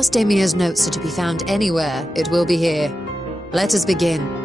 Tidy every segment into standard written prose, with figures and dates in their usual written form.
House Damia's notes are to be found anywhere, it will be here. Let us begin.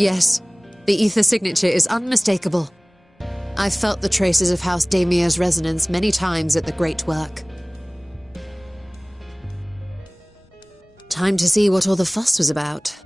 Yes, the ether signature is unmistakable. I've felt the traces of House Damia's resonance many times at the Great Work. Time to see what all the fuss was about.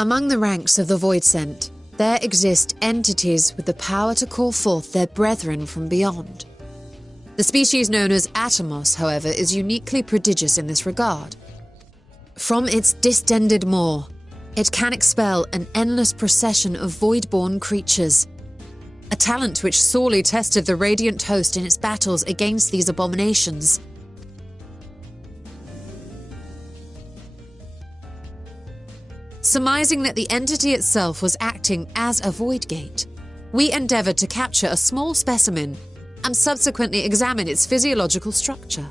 Among the ranks of the Voidsent, there exist entities with the power to call forth their brethren from beyond. The species known as Atomos, however, is uniquely prodigious in this regard. From its distended maw, it can expel an endless procession of void-born creatures, a talent which sorely tested the Radiant Host in its battles against these abominations. Surmising that the entity itself was acting as a void gate, we endeavored to capture a small specimen and subsequently examine its physiological structure.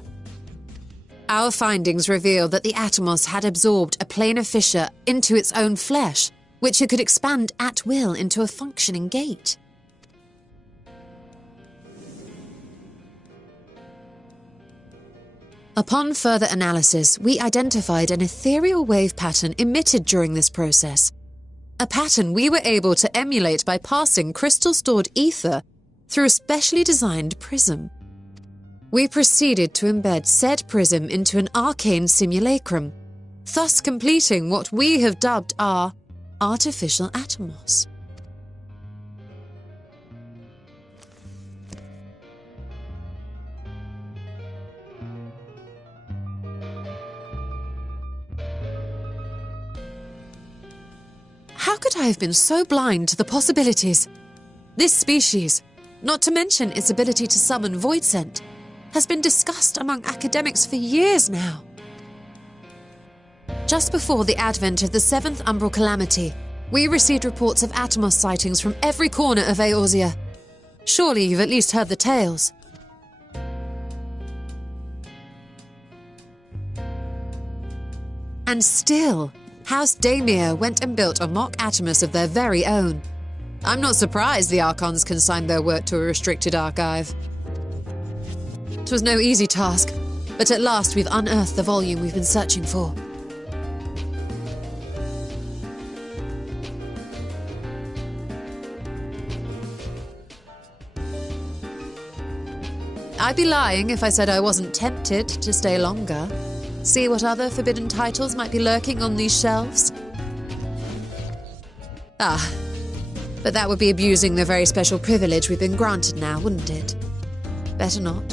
Our findings revealed that the Atomos had absorbed a planar fissure into its own flesh, which it could expand at will into a functioning gate. Upon further analysis, we identified an ethereal wave pattern emitted during this process, a pattern we were able to emulate by passing crystal-stored ether through a specially designed prism. We proceeded to embed said prism into an arcane simulacrum, thus completing what we have dubbed our artificial Atomos. How could I have been so blind to the possibilities? This species, not to mention its ability to summon Voidsent, has been discussed among academics for years now. Just before the advent of the 7th Umbral Calamity, we received reports of Atomos sightings from every corner of Eorzea. Surely you've at least heard the tales. And still, House Daemir went and built a mock Atomos of their very own. I'm not surprised the Archons consigned their work to a restricted archive. It was no easy task, but at last we've unearthed the volume we've been searching for. I'd be lying if I said I wasn't tempted to stay longer. See what other forbidden titles might be lurking on these shelves. But that would be abusing the very special privilege we've been granted now, wouldn't it? Better not.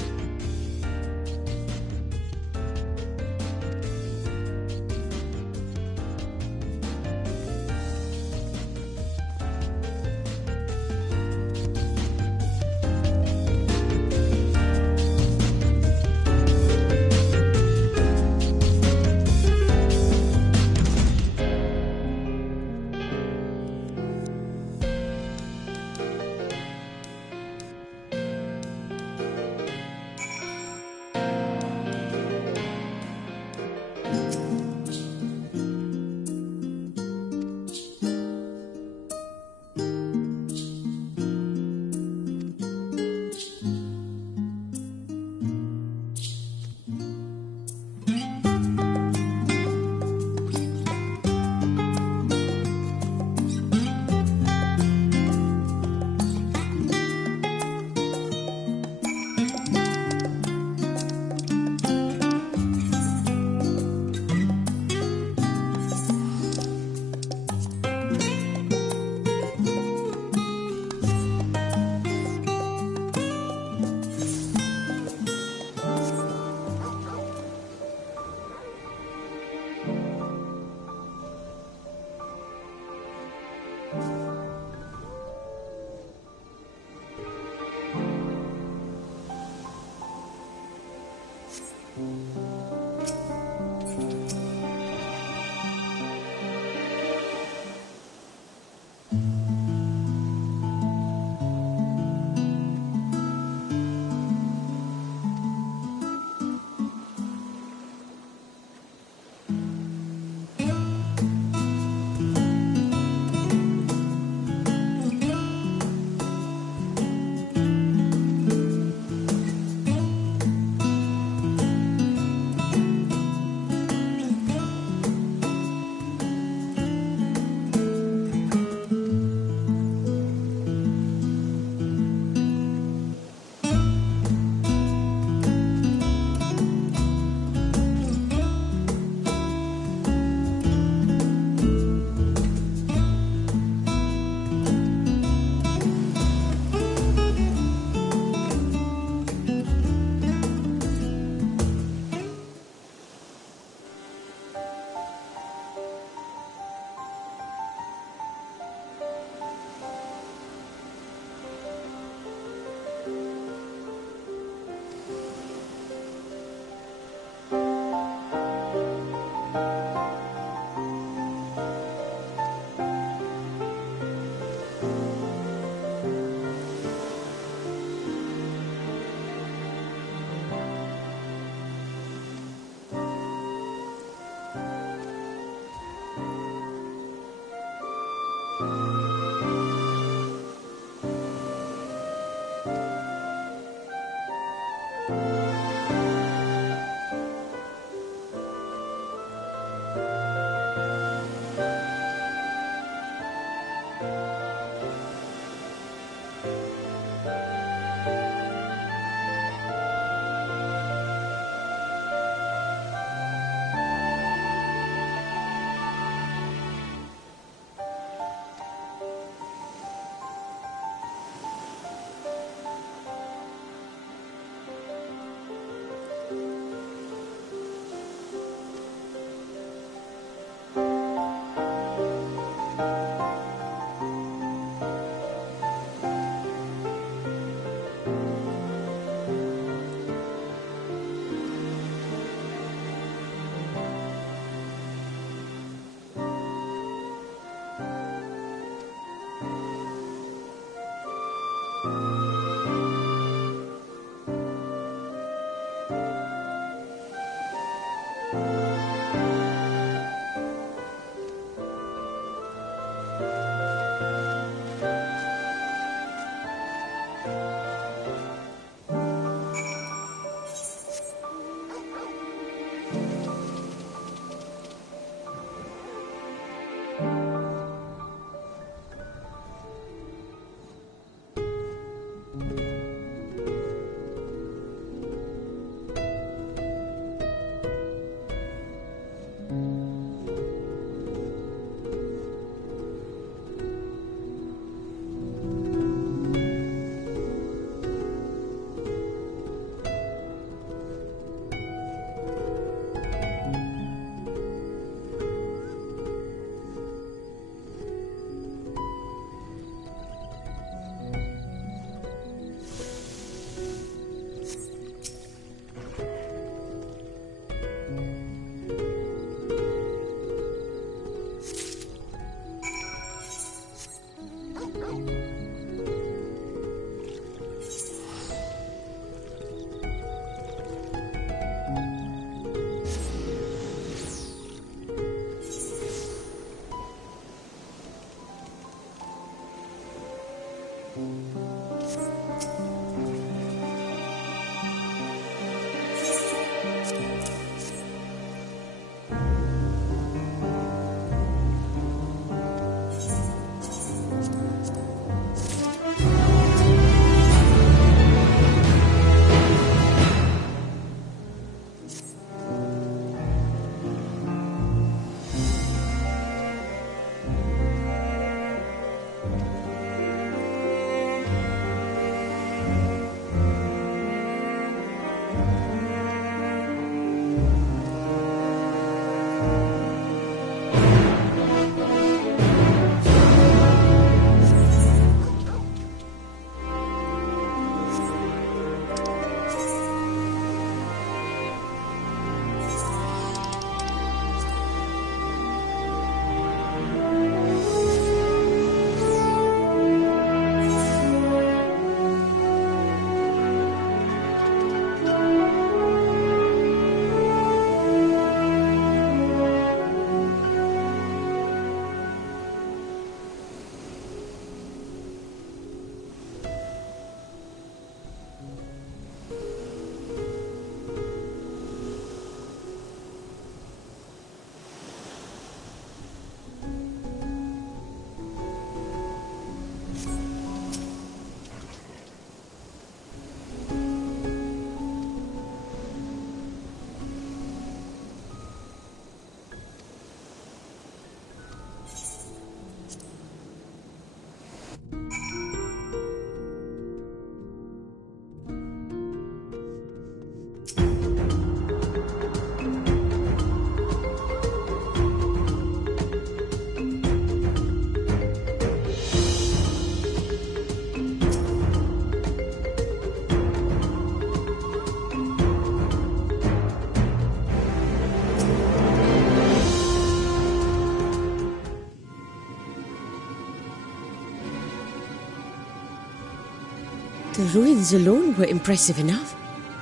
The ruins alone were impressive enough,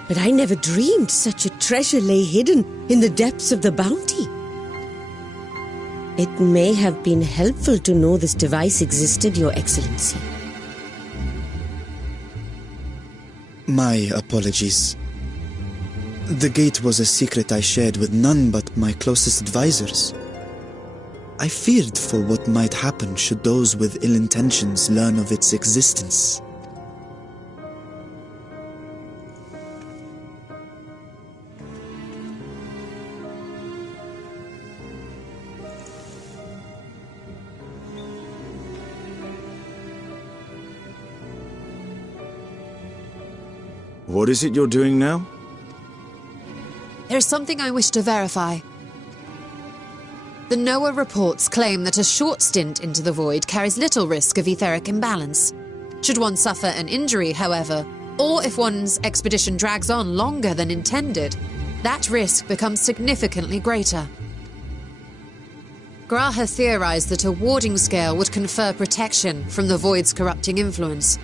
but I never dreamed such a treasure lay hidden in the depths of the bounty. It may have been helpful to know this device existed, Your Excellency. My apologies. The gate was a secret I shared with none but my closest advisors. I feared for what might happen should those with ill intentions learn of its existence. What is it you're doing now? There's something I wish to verify. The NOAA reports claim that a short stint into the void carries little risk of etheric imbalance. Should one suffer an injury, however, or if one's expedition drags on longer than intended, that risk becomes significantly greater. Graha theorized that a warding scale would confer protection from the void's corrupting influence,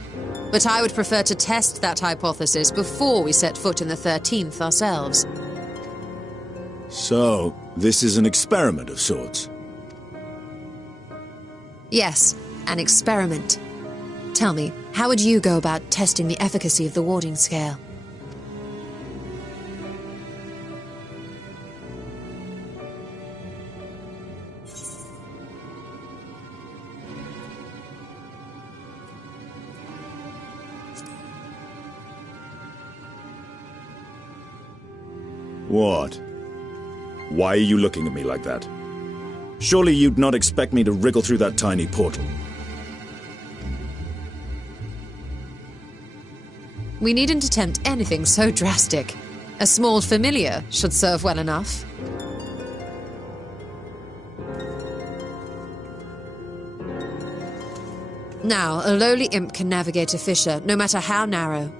but I would prefer to test that hypothesis before we set foot in the 13th ourselves. So, this is an experiment of sorts? Yes, an experiment. Tell me, how would you go about testing the efficacy of the warding scale? What? Why are you looking at me like that? Surely you'd not expect me to wriggle through that tiny portal. We needn't attempt anything so drastic. A small familiar should serve well enough. Now, a lowly imp can navigate a fissure, no matter how narrow.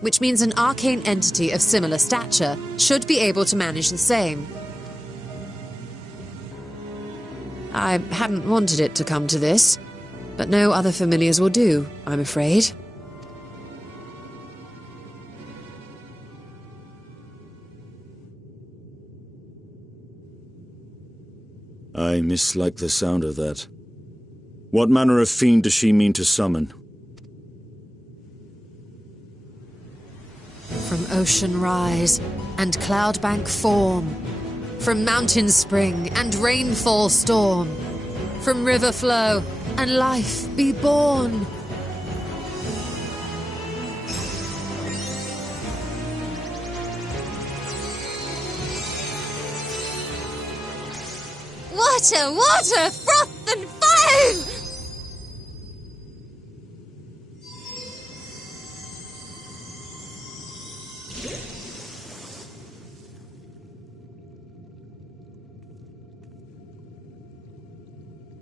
Which means an arcane entity of similar stature should be able to manage the same. I hadn't wanted it to come to this, but no other familiars will do, I'm afraid. I mislike the sound of that. What manner of fiend does she mean to summon? From ocean rise and cloudbank form, from mountain spring and rainfall storm, from river flow and life be born. Water, water, froth and foam!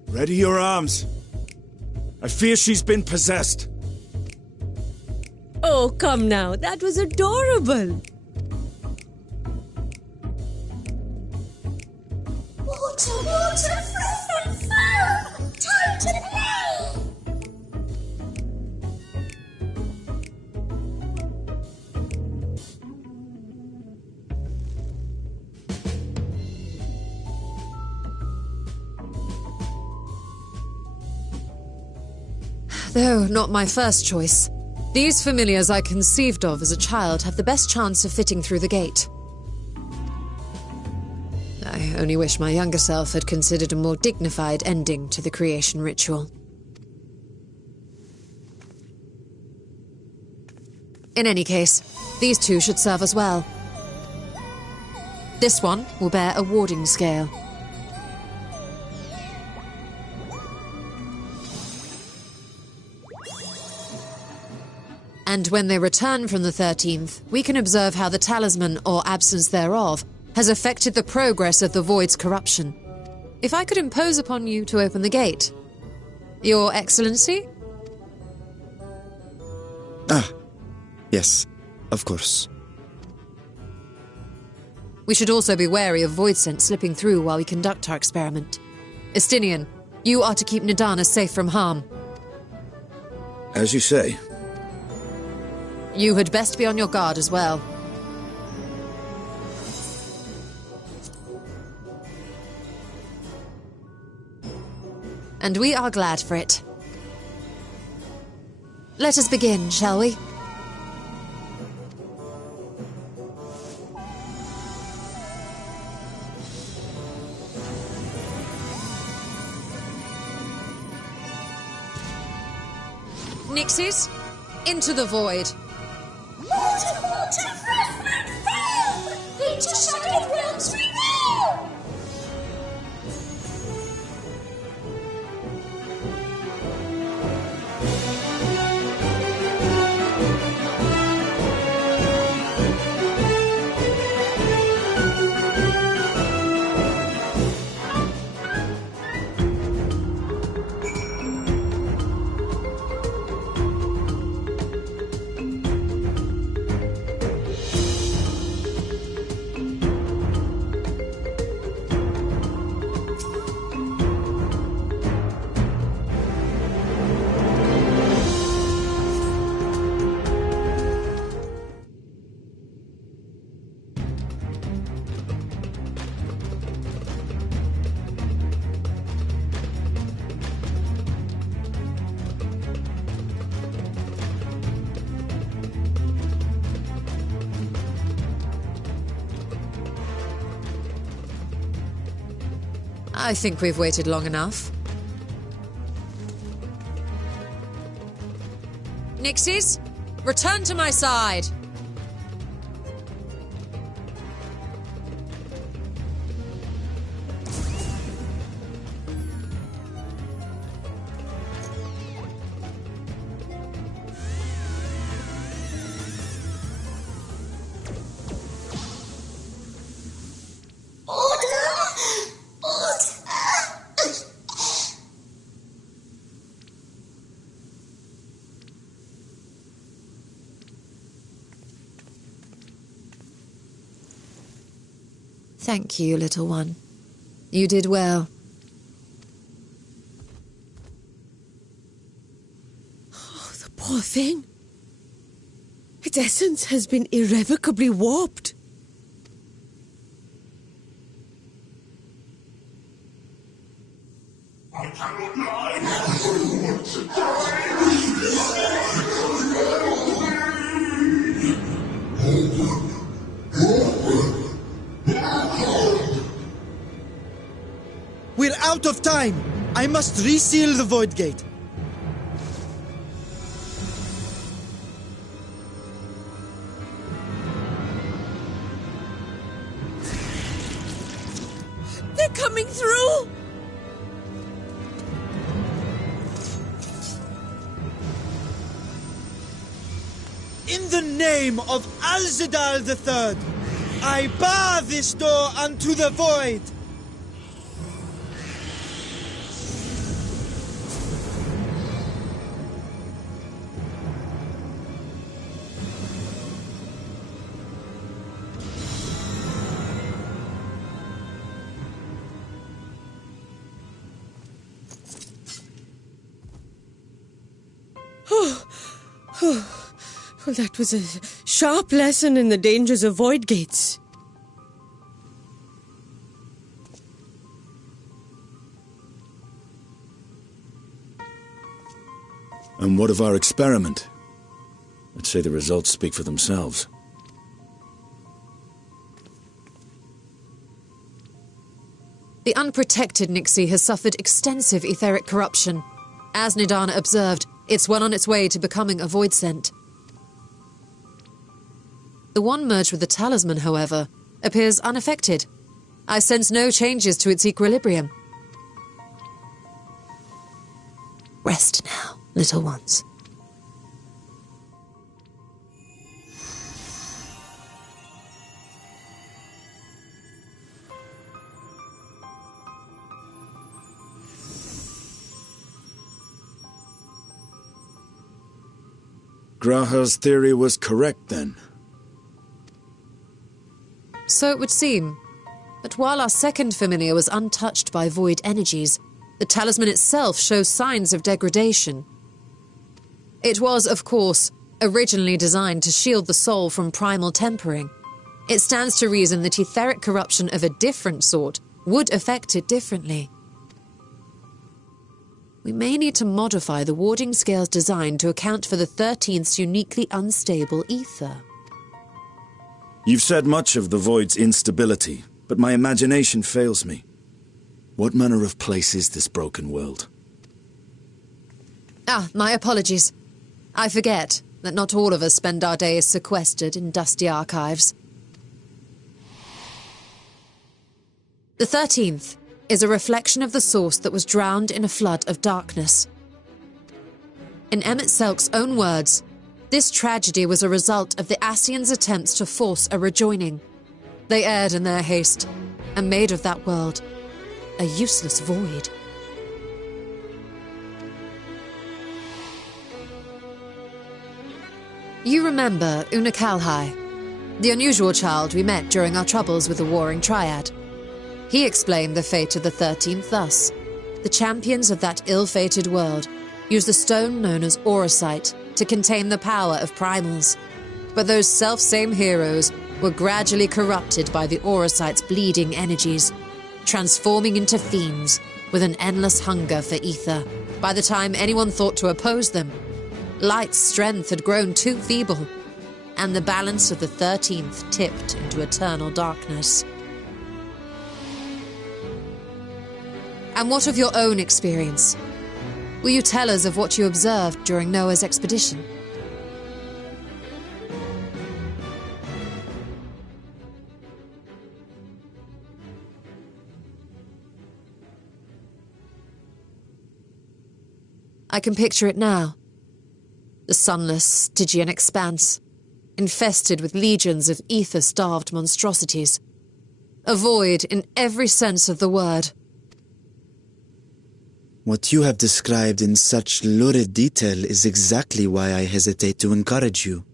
Ready your arms. I fear she's been possessed. Oh, come now. That was adorable. Water, water, froth and foam! Time to play! Though not my first choice. These familiars I conceived of as a child have the best chance of fitting through the gate. I only wish my younger self had considered a more dignified ending to the creation ritual. In any case, these two should serve us well. This one will bear a warding scale. And when they return from the 13th, we can observe how the talisman, or absence thereof, has affected the progress of the Void's corruption. If I could impose upon you to open the gate. Your Excellency? Ah, yes, of course. We should also be wary of void scent slipping through while we conduct our experiment. Estinian, you are to keep Nidana safe from harm. As you say. You had best be on your guard as well. And we are glad for it. Let us begin, shall we? Nixies, into the void. Water, water, froth and foam! Into shattered realms we go! I think we've waited long enough. Nixies, return to my side. Thank you, little one. You did well. Oh, the poor thing. Its essence has been irrevocably warped. We're out of time! I must reseal the Void Gate. They're coming through! In the name of Alzadal III, I bar this door unto the void! Well, that was a sharp lesson in the dangers of void gates. And what of our experiment? I'd say the results speak for themselves. The unprotected Nixie has suffered extensive etheric corruption. As Nidana observed, it's well on its way to becoming a void scent. The one merged with the talisman, however, appears unaffected. I sense no changes to its equilibrium. Rest now, little ones. Graha's theory was correct, then. So it would seem. But while our second familiar was untouched by void energies, the talisman itself shows signs of degradation. It was, of course, originally designed to shield the soul from primal tempering. It stands to reason that etheric corruption of a different sort would affect it differently. We may need to modify the warding scale's design to account for the 13th's uniquely unstable ether. You've said much of the Void's instability, but my imagination fails me. What manner of place is this broken world? My apologies. I forget that not all of us spend our days sequestered in dusty archives. The 13th is a reflection of the source that was drowned in a flood of darkness. In Emmett Selk's own words, this tragedy was a result of the Ascians' attempts to force a rejoining. They erred in their haste, and made of that world a useless void. You remember Una Kalhai, the unusual child we met during our troubles with the Warring Triad. He explained the fate of the 13th thus. The champions of that ill-fated world used the stone known as Auracite to contain the power of primals. But those self-same heroes were gradually corrupted by the Auracite's bleeding energies, transforming into fiends with an endless hunger for ether. By the time anyone thought to oppose them, Light's strength had grown too feeble, and the balance of the 13th tipped into eternal darkness. And what of your own experience? Will you tell us of what you observed during Noah's expedition? I can picture it now. The sunless, Stygian expanse, infested with legions of ether-starved monstrosities. A void in every sense of the word. What you have described in such lurid detail is exactly why I hesitate to encourage you.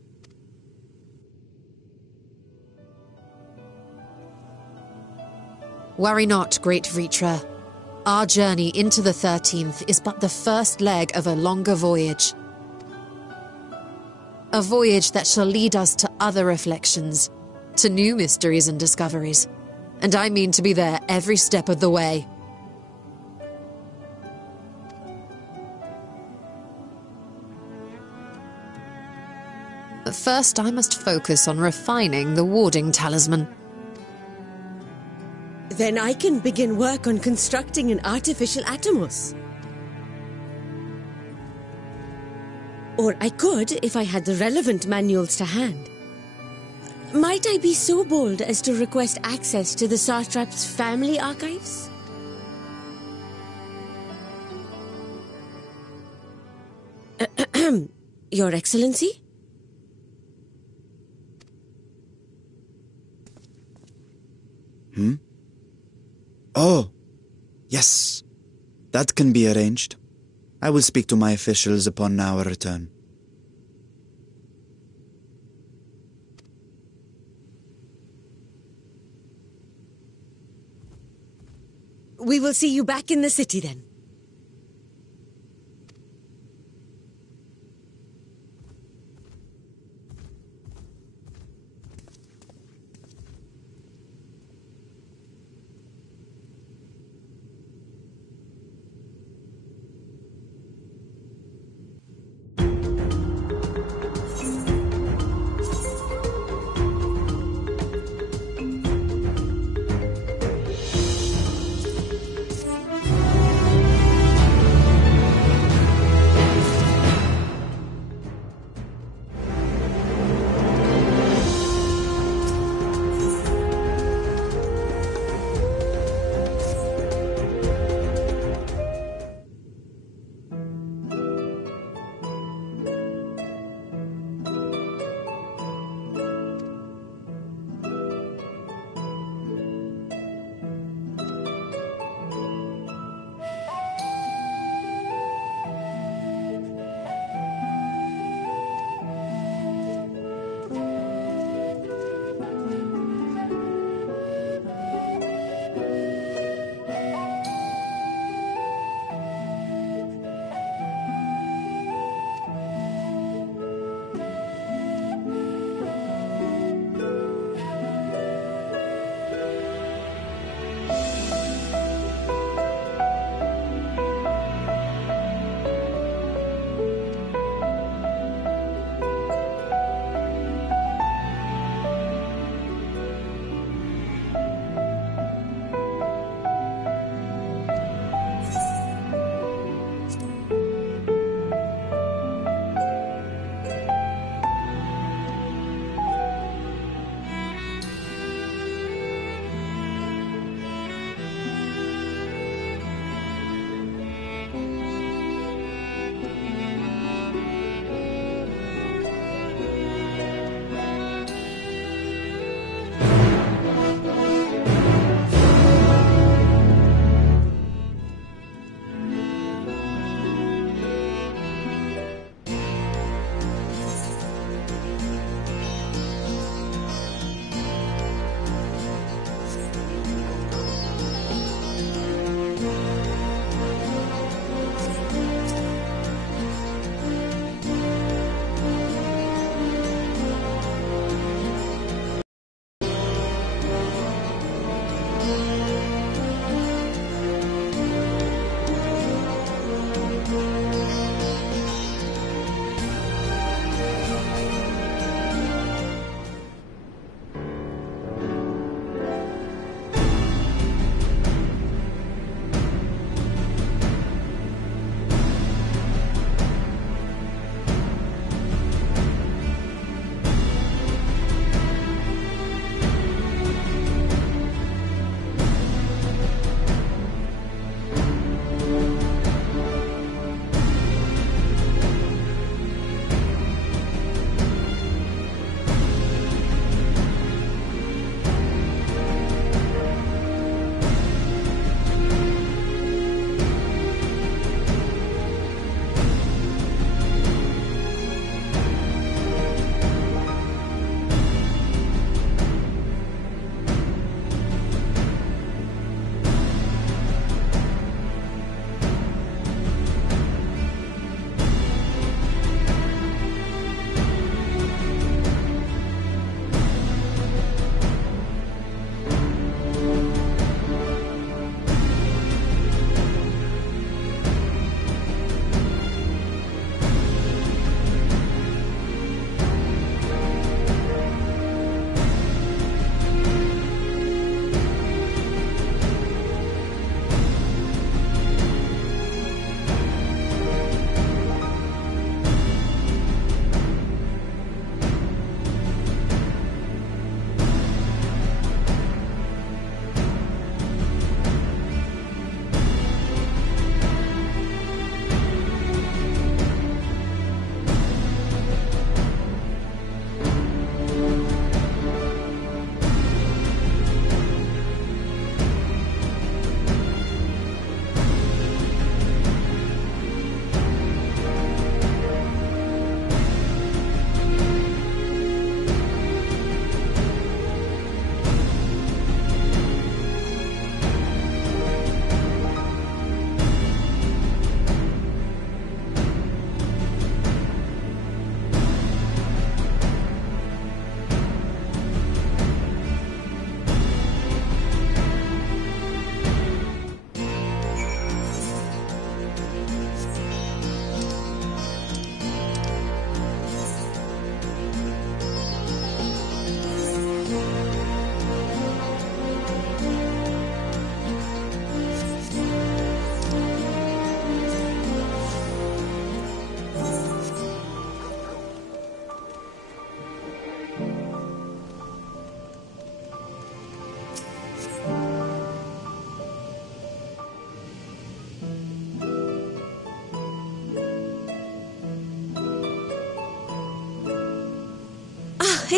Worry not, great Vritra. Our journey into the 13th is but the first leg of a longer voyage. A voyage that shall lead us to other reflections, to new mysteries and discoveries. And I mean to be there every step of the way. But first I must focus on refining the warding talisman. Then I can begin work on constructing an artificial Atomos. Or I could if I had the relevant manuals to hand. Might I be so bold as to request access to the Satrap's family archives? Your Excellency? Oh, yes. That can be arranged. I will speak to my officials upon our return. We will see you back in the city then.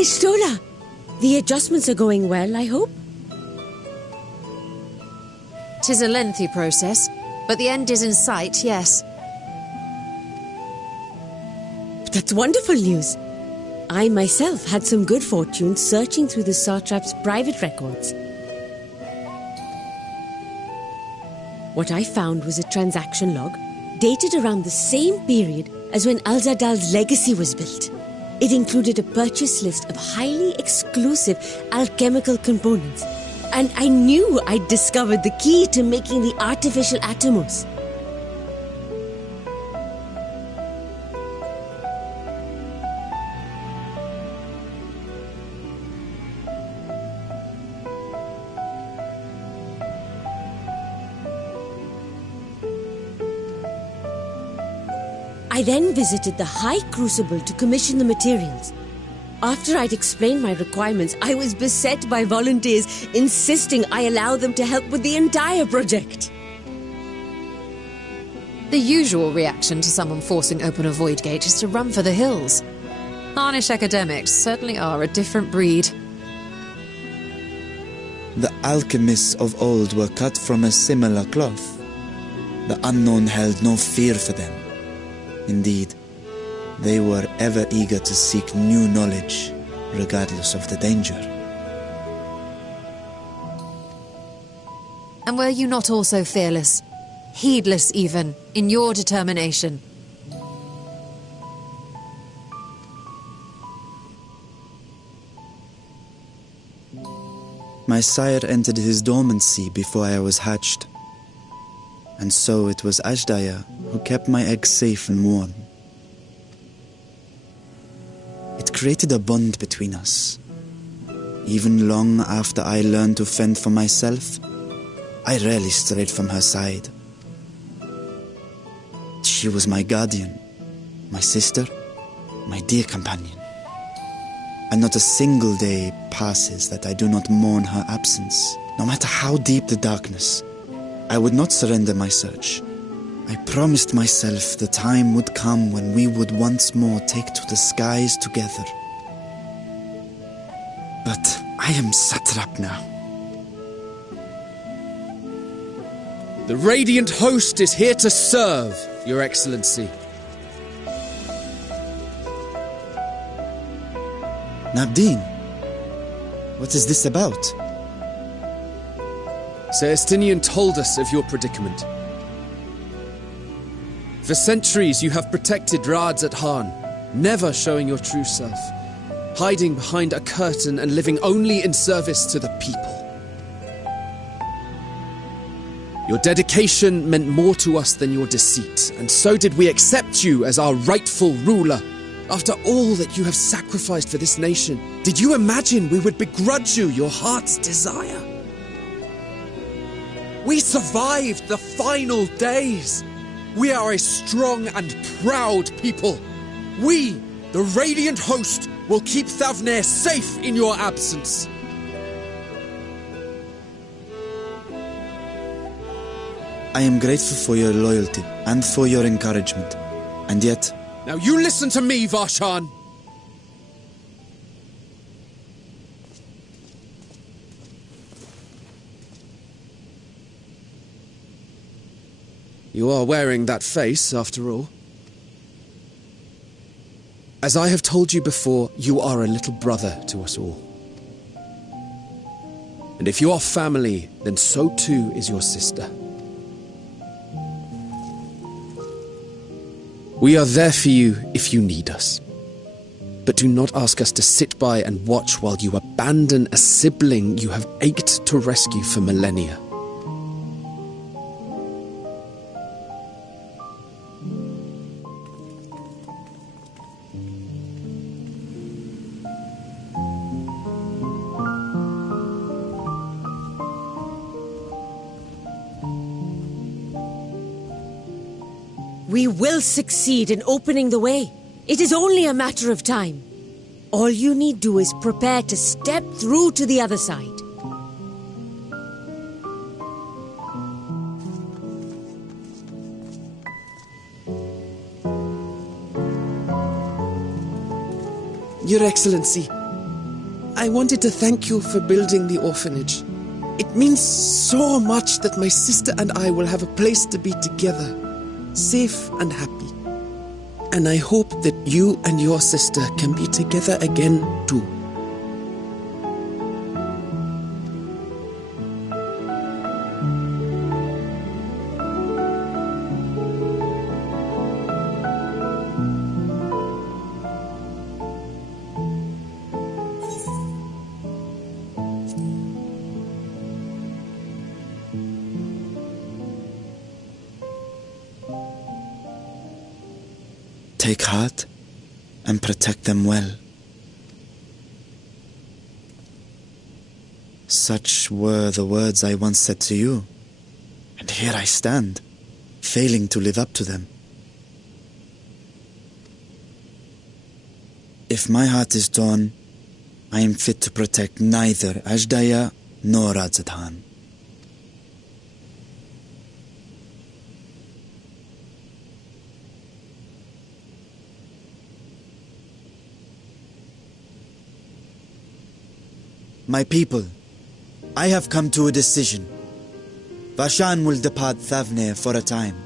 Stola! The adjustments are going well, I hope? 'Tis a lengthy process, but the end is in sight, yes. That's wonderful news. I myself had some good fortune searching through the Satrap's private records. What I found was a transaction log dated around the same period as when Al-Zadal's legacy was built. It included a purchase list of highly exclusive alchemical components, and I knew I'd discovered the key to making the artificial atomos. I then visited the High Crucible to commission the materials. After I'd explained my requirements, I was beset by volunteers insisting I allow them to help with the entire project. The usual reaction to someone forcing open a void gate is to run for the hills. Harnish academics certainly are a different breed. The alchemists of old were cut from a similar cloth. The unknown held no fear for them. Indeed, they were ever eager to seek new knowledge, regardless of the danger. And were you not also fearless, heedless even, in your determination? My sire entered his dormancy before I was hatched. And so it was Ashdaya who kept my eggs safe and warm. It created a bond between us. Even long after I learned to fend for myself, I rarely strayed from her side. She was my guardian, my sister, my dear companion. And not a single day passes that I do not mourn her absence. No matter how deep the darkness, I would not surrender my search. I promised myself the time would come when we would once more take to the skies together. But I am Satrap now. The Radiant Host is here to serve, Your Excellency. Nabdeen, what is this about? Celestinian told us of your predicament. For centuries you have protected Rads at Han, never showing your true self, hiding behind a curtain and living only in service to the people. Your dedication meant more to us than your deceit, and so did we accept you as our rightful ruler. After all that you have sacrificed for this nation, did you imagine we would begrudge you your heart's desire? We survived the final days. We are a strong and proud people. We, the Radiant Host, will keep Thavnair safe in your absence. I am grateful for your loyalty and for your encouragement. And yet... Now you listen to me, Varshan. You are wearing that face, after all. As I have told you before, you are a little brother to us all. And if you are family, then so too is your sister. We are there for you if you need us. But do not ask us to sit by and watch while you abandon a sibling you have ached to rescue for millennia. We will succeed in opening the way. It is only a matter of time. All you need do is prepare to step through to the other side. Your Excellency, I wanted to thank you for building the orphanage. It means so much that my sister and I will have a place to be together, safe and happy. And I hope that you and your sister can be together again too. Take heart and protect them well. Such were the words I once said to you, and here I stand, failing to live up to them. If my heart is torn, I am fit to protect neither Ajdaya nor Radzadhan. My people, I have come to a decision. Vashan will depart Thavne for a time.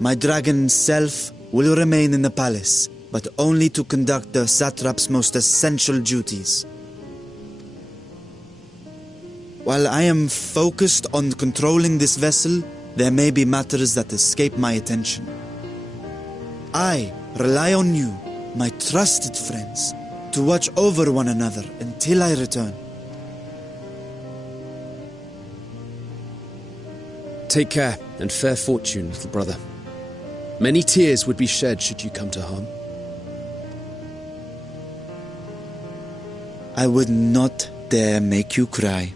My dragon self will remain in the palace, but only to conduct the Satrap's most essential duties. While I am focused on controlling this vessel, there may be matters that escape my attention. I rely on you, my trusted friends, to watch over one another until I return. Take care and fair fortune, little brother. Many tears would be shed should you come to harm. I would not dare make you cry.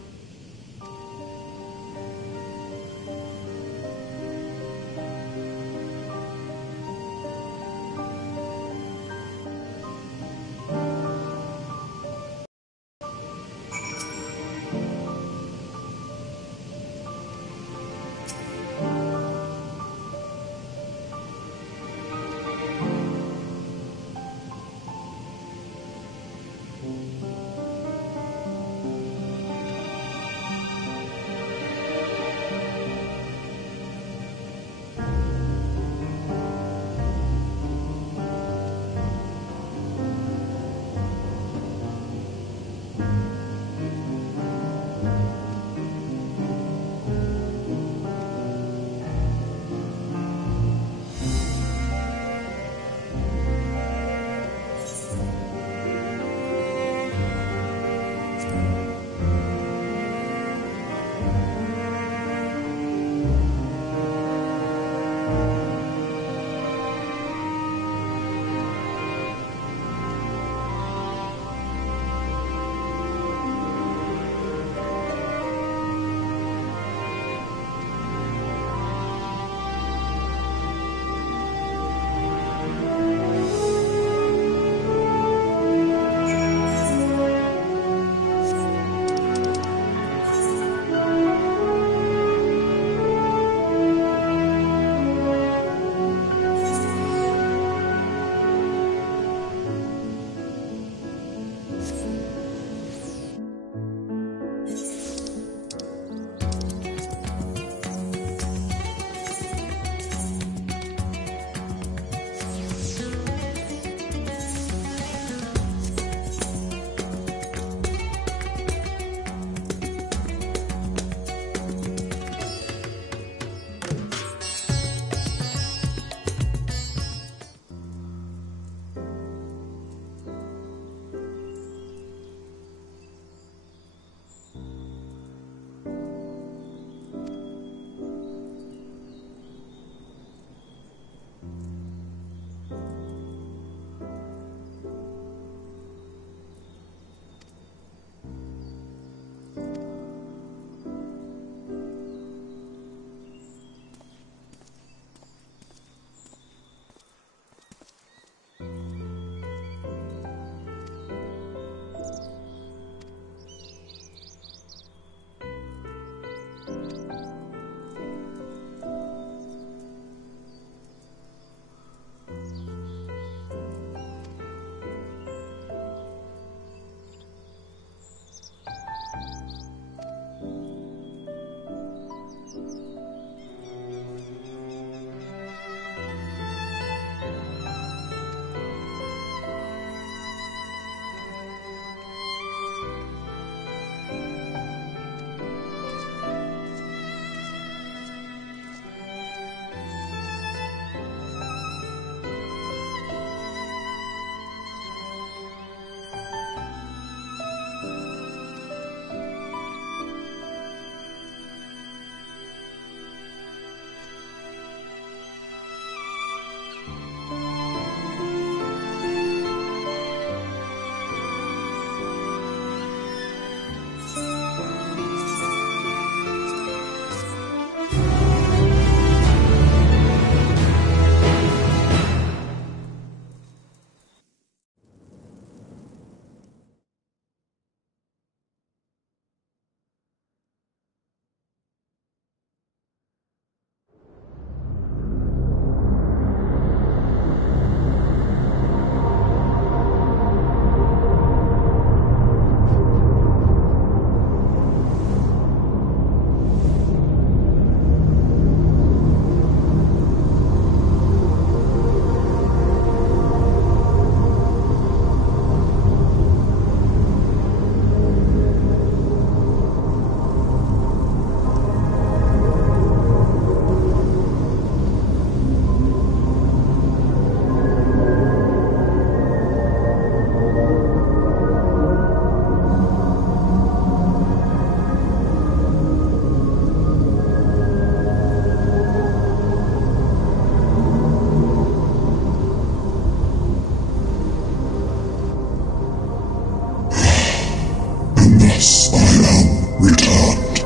returned.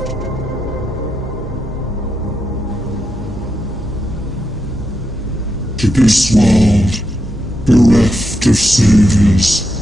To this world, bereft of saviors,